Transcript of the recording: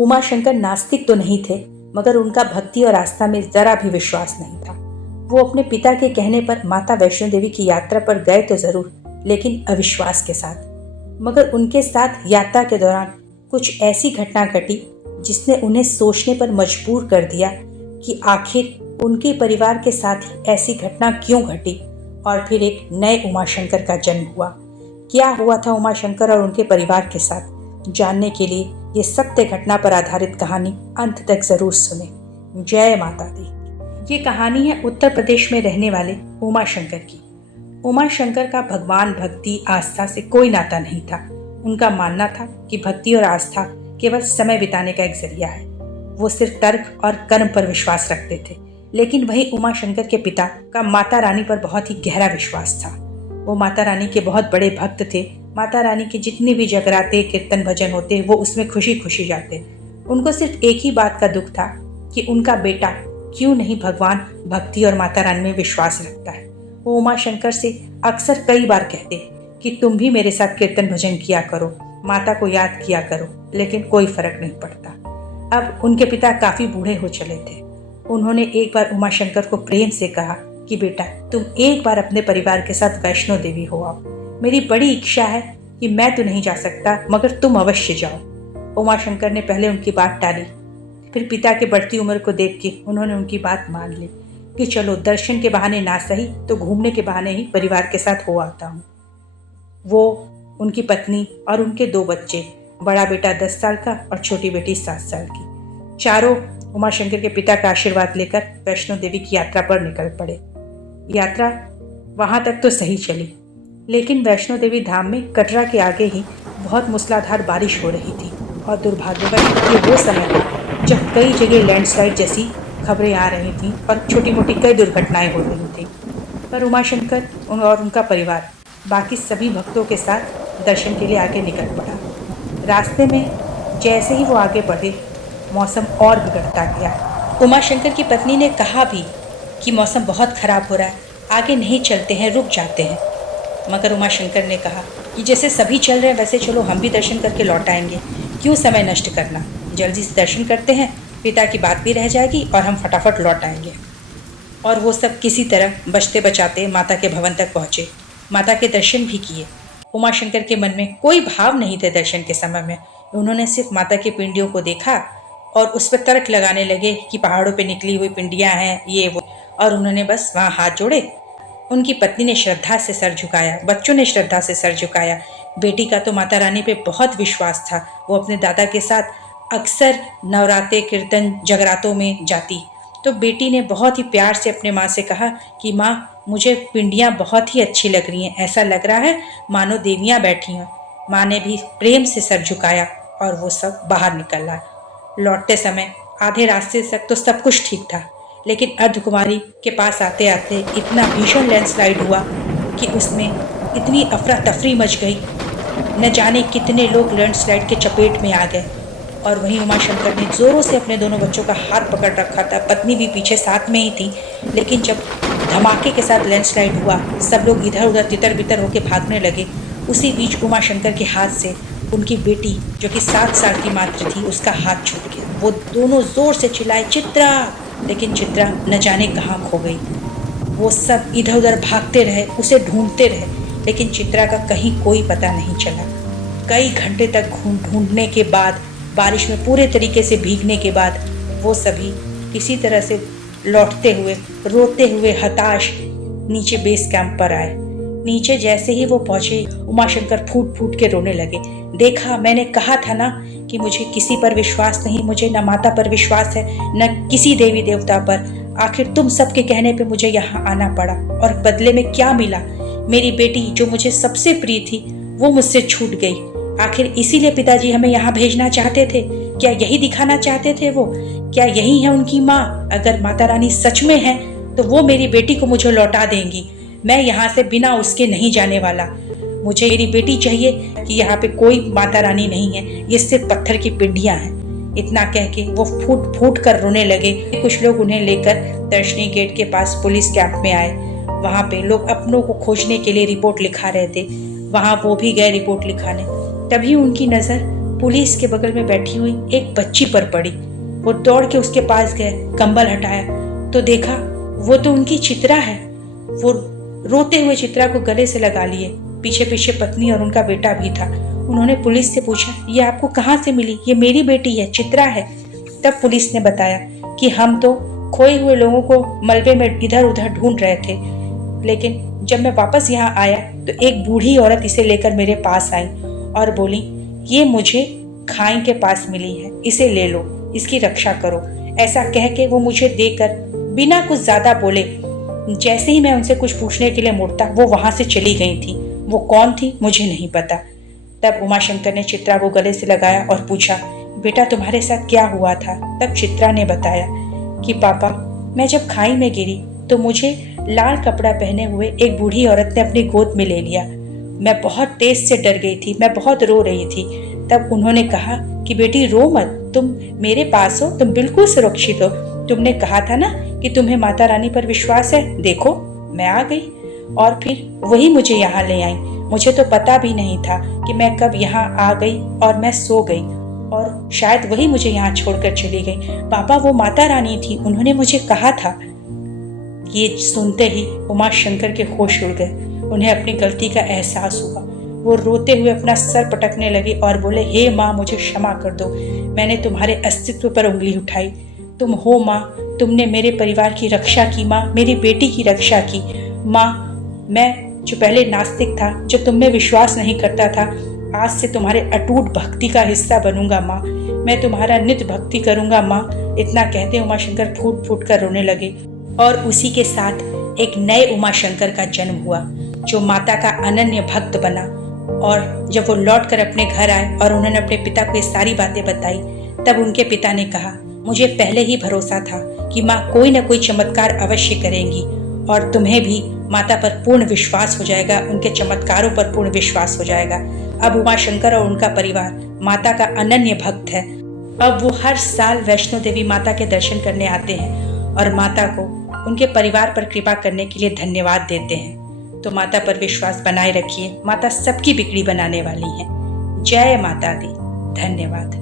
उमाशंकर नास्तिक तो नहीं थे, मगर उनका भक्ति और आस्था में जरा भी विश्वास नहीं था। वो अपने पिता के कहने पर माता वैष्णो देवी की यात्रा पर गए तो जरूर, लेकिन अविश्वास के साथ। मगर उनके साथ यात्रा के दौरान कुछ ऐसी घटना घटी जिसने उन्हें सोचने पर मजबूर कर दिया कि आखिर उनके परिवार के साथ ऐसी घटना क्यों घटी और फिर एक नए उमाशंकर का जन्म हुआ। क्या हुआ था उमाशंकर और उनके परिवार के साथ, जानने के लिए ये सत्य घटना पर आधारित कहानी अंत तक जरूर सुने। जय माता दी। ये कहानी है उत्तर प्रदेश में रहने वाले उमाशंकर की। उमाशंकर का भगवान, भक्ति, आस्था से कोई नाता नहीं था। उनका मानना था कि भक्ति और आस्था केवल समय बिताने का एक जरिया है। वो सिर्फ तर्क और कर्म पर विश्वास रखते थे। लेकिन वही उमाशंकर के पिता का माता रानी पर बहुत ही गहरा विश्वास था। वो माता रानी के बहुत बड़े भक्त थे। माता रानी के जितने भी जगराते, कीर्तन, भजन होते, वो उसमें खुशी खुशी जाते। उनको सिर्फ एक ही बात का दुख था कि उनका बेटा क्यों नहीं भगवान, भक्ति और माता रानी में विश्वास रखता है। वो उमाशंकर से अक्सर कई बार कहते कि तुम भी मेरे साथ कीर्तन भजन किया करो, माता को याद किया करो, लेकिन कोई फर्क नहीं पड़ता। अब उनके पिता काफी बूढ़े हो चले थे। उन्होंने एक बार उमाशंकर को प्रेम से कहा कि बेटा, तुम एक बार अपने परिवार के साथ वैष्णो देवी हो आओ। मेरी बड़ी इच्छा है कि मैं तो नहीं जा सकता, मगर तुम अवश्य जाओ। उमाशंकर ने पहले उनकी बात टाली, फिर पिता की बढ़ती उम्र को देख के उन्होंने उनकी बात मान ली कि चलो दर्शन के बहाने ना सही तो घूमने के बहाने ही परिवार के साथ हो आता हूँ। वो, उनकी पत्नी और उनके 2 बच्चे, बड़ा बेटा 10 साल का और छोटी बेटी 7 साल की, चारों उमाशंकर के पिता का आशीर्वाद लेकर वैष्णो देवी की यात्रा पर निकल पड़े। यात्रा वहां तक तो सही चली, लेकिन वैष्णो देवी धाम में कटरा के आगे ही बहुत मूसलाधार बारिश हो रही थी और दुर्भाग्यवश ये वो समय था जब कई जगह लैंडस्लाइड जैसी खबरें आ रही थीं और छोटी मोटी कई दुर्घटनाएं हो रही थीं। पर उमाशंकर और उनका परिवार बाकी सभी भक्तों के साथ दर्शन के लिए आगे निकल पड़ा। रास्ते में जैसे ही वो आगे बढ़े, मौसम और बिगड़ता गया। उमाशंकर की पत्नी ने कहा भी कि मौसम बहुत खराब हो रहा है, आगे नहीं चलते हैं, रुक जाते हैं। मगर उमाशंकर ने कहा कि जैसे सभी चल रहे हैं वैसे चलो हम भी दर्शन करके लौट आएंगे, क्यों समय नष्ट करना, जल्दी से दर्शन करते हैं, पिता की बात भी रह जाएगी और हम फटाफट लौट आएंगे। और वो सब किसी तरह बचते बचाते माता के भवन तक पहुँचे। माता के दर्शन भी किए। उमाशंकर के मन में कोई भाव नहीं थे दर्शन के समय में। उन्होंने सिर्फ माता की पिंडियों को देखा और उस पर तर्क लगाने लगे कि पहाड़ों पे निकली हुई पिंडियां हैं, ये वो, और उन्होंने बस वहाँ हाथ जोड़े। उनकी पत्नी ने श्रद्धा से सर झुकाया, बच्चों ने श्रद्धा से सर झुकाया। बेटी का तो माता रानी पे बहुत विश्वास था। वो अपने दादा के साथ अक्सर नवरात्रे, कीर्तन, जगरातों में जाती। तो बेटी ने बहुत ही प्यार से अपने माँ से कहा कि माँ, मुझे पिंडियाँ बहुत ही अच्छी लग रही हैं, ऐसा लग रहा है मानो देवियाँ बैठी हैं। माँ ने भी प्रेम से सर झुकाया और वो सब बाहर निकल आए। लौटते समय आधे रास्ते तक तो सब कुछ ठीक था, लेकिन अर्धकुमारी के पास आते आते इतना भीषण लैंडस्लाइड हुआ कि उसमें इतनी अफरा तफरी मच गई, न जाने कितने लोग लैंडस्लाइड के चपेट में आ गए। और वहीं उमाशंकर ने जोरों से अपने दोनों बच्चों का हाथ पकड़ रखा था, पत्नी भी पीछे साथ में ही थी। लेकिन जब धमाके के साथ लैंडस्लाइड हुआ, सब लोग इधर उधर तितर बितर होकर भागने लगे। उसी बीच उमाशंकर के हाथ से उनकी बेटी, जो कि 7 साल की मात्र थी, उसका हाथ छूट गया। वो दोनों जोर से चिल्लाए, चित्रा, लेकिन चित्रा न जाने कहाँ खो गई। वो सब इधर उधर भागते रहे, उसे ढूंढते रहे, लेकिन चित्रा का कहीं कोई पता नहीं चला। कई घंटे तक ढूंढने के बाद, बारिश में पूरे तरीके से भीगने के बाद, वो सभी किसी तरह से लौटते हुए, रोते हुए, हताश नीचे बेस कैंप पर आए। नीचे जैसे ही वो पहुंचे, उमाशंकर फूट फूट के रोने लगे। देखा, मैंने कहा था ना कि मुझे किसी पर विश्वास नहीं, मुझे न माता पर विश्वास है, न किसी देवी देवता पर। आखिर तुम सबके कहने पे मुझे यहाँ आना पड़ा, और बदले में क्या मिला? मेरी बेटी, जो मुझे सबसे प्रिय थी, वो मुझसे छूट गई। आखिर इसीलिए पिताजी हमें यहाँ भेजना चाहते थे? क्या यही दिखाना चाहते थे वो? क्या यही है उनकी माँ? अगर माता रानी सच में है तो वो मेरी बेटी को मुझे लौटा देंगी। मैं यहाँ से बिना उसके नहीं जाने वाला। मुझे मेरी बेटी चाहिए कि यहाँ पे कोई माता रानी नहीं है, ये सिर्फ पत्थर की पिंडियाँ हैं। इतना कह के वो फूट फूट कर रोने लगे। कुछ लोग उन्हें लेकर दर्शनी गेट के पास पुलिस कैंप में आए। वहाँ पे लोग अपनों को खोजने के लिए रिपोर्ट लिखा रहे थे। वहाँ वो भी गए रिपोर्ट लिखाने। तभी उनकी नज़र पुलिस के बगल में बैठी हुई एक बच्ची पर पड़ी। वो दौड़ के उसके पास गए, कंबल हटाया तो देखा वो तो उनकी चित्रा है। वो रोते हुए चित्रा को गले से लगा लिए। पीछे पीछे पत्नी और उनका बेटा भी था। उन्होंने पुलिस से पूछा, ये आपको कहाँ से मिली? ये मेरी बेटी है, चित्रा है। तब पुलिस ने बताया कि हम तो खोए हुए लोगों को मलबे में इधर उधर ढूंढ रहे थे, लेकिन जब मैं वापस यहाँ आया तो एक बूढ़ी औरत इसे लेकर मेरे पास आई और बोली, ये मुझे खाई के पास मिली है, इसे ले लो, इसकी रक्षा करो। ऐसा कह के वो मुझे देकर बिना कुछ ज्यादा बोले, जैसे ही मैं उनसे कुछ पूछने के लिए मुड़ता, वो वहां से चली गई थी। वो कौन थी मुझे नहीं पता। तब उमाशंकर ने चित्रा को गले से लगाया और पूछा, बेटा तुम्हारे साथ क्या हुआ था? तब चित्रा ने बताया कि पापा, मैं जब खाई में गिरी तो मुझे लाल कपड़ा पहने हुए एक बूढ़ी औरत ने अपनी गोद में ले लिया। मैं बहुत तेज से डर गई थी, मैं बहुत रो रही थी। तब उन्होंने कहा कि बेटी रो मत, तुम मेरे पास हो, तुम बिल्कुल सुरक्षित हो। तुमने कहा था ना कि तुम्हें माता रानी पर विश्वास है, देखो मैं आ गई। और फिर वही मुझे यहाँ ले आई। मुझे तो पता भी नहीं था कि मैं कब यहाँ आ गई और मैं सो गई, और शायद वही मुझे यहाँ छोड़कर चली गई। पापा वो माता रानी थी, उन्होंने मुझे कहा था। ये सुनते ही उमाशंकर के होश उड़ गए। उन्हें अपनी गलती का एहसास हुआ। वो रोते हुए अपना सर पटकने लगे और बोले, हे माँ, मुझे क्षमा कर दो, मैंने तुम्हारे अस्तित्व पर उंगली उठाई। तुम हो माँ, तुमने मेरे परिवार की रक्षा की माँ, मेरी बेटी की रक्षा की माँ। मैं जो पहले नास्तिक था, जो तुम में विश्वास नहीं करता था, आज से तुम्हारे अटूट भक्ति का हिस्सा बनूंगा माँ। मैं तुम्हारा नित्य भक्ति करूंगा माँ। इतना कहते उमाशंकर फूट फूट कर रोने लगे। और उसी के साथ एक नए उमाशंकर का जन्म हुआ, जो माता का अनन्य भक्त बना। और जब वो लौटकर अपने घर आए और उन्होंने अपने पिता को ये सारी बातें बताई, तब उनके पिता ने कहा, मुझे पहले ही भरोसा था कि माँ कोई न कोई चमत्कार अवश्य करेंगी और तुम्हें भी माता पर पूर्ण विश्वास हो जाएगा, उनके चमत्कारों पर पूर्ण विश्वास हो जाएगा। अब उमाशंकर और उनका परिवार माता का अनन्य भक्त है। अब वो हर साल वैष्णो देवी माता के दर्शन करने आते हैं और माता को उनके परिवार पर कृपा करने के लिए धन्यवाद देते हैं। तो माता पर विश्वास बनाए रखिए, माता सबकी बिगड़ी बनाने वाली है। जय माता दी। धन्यवाद।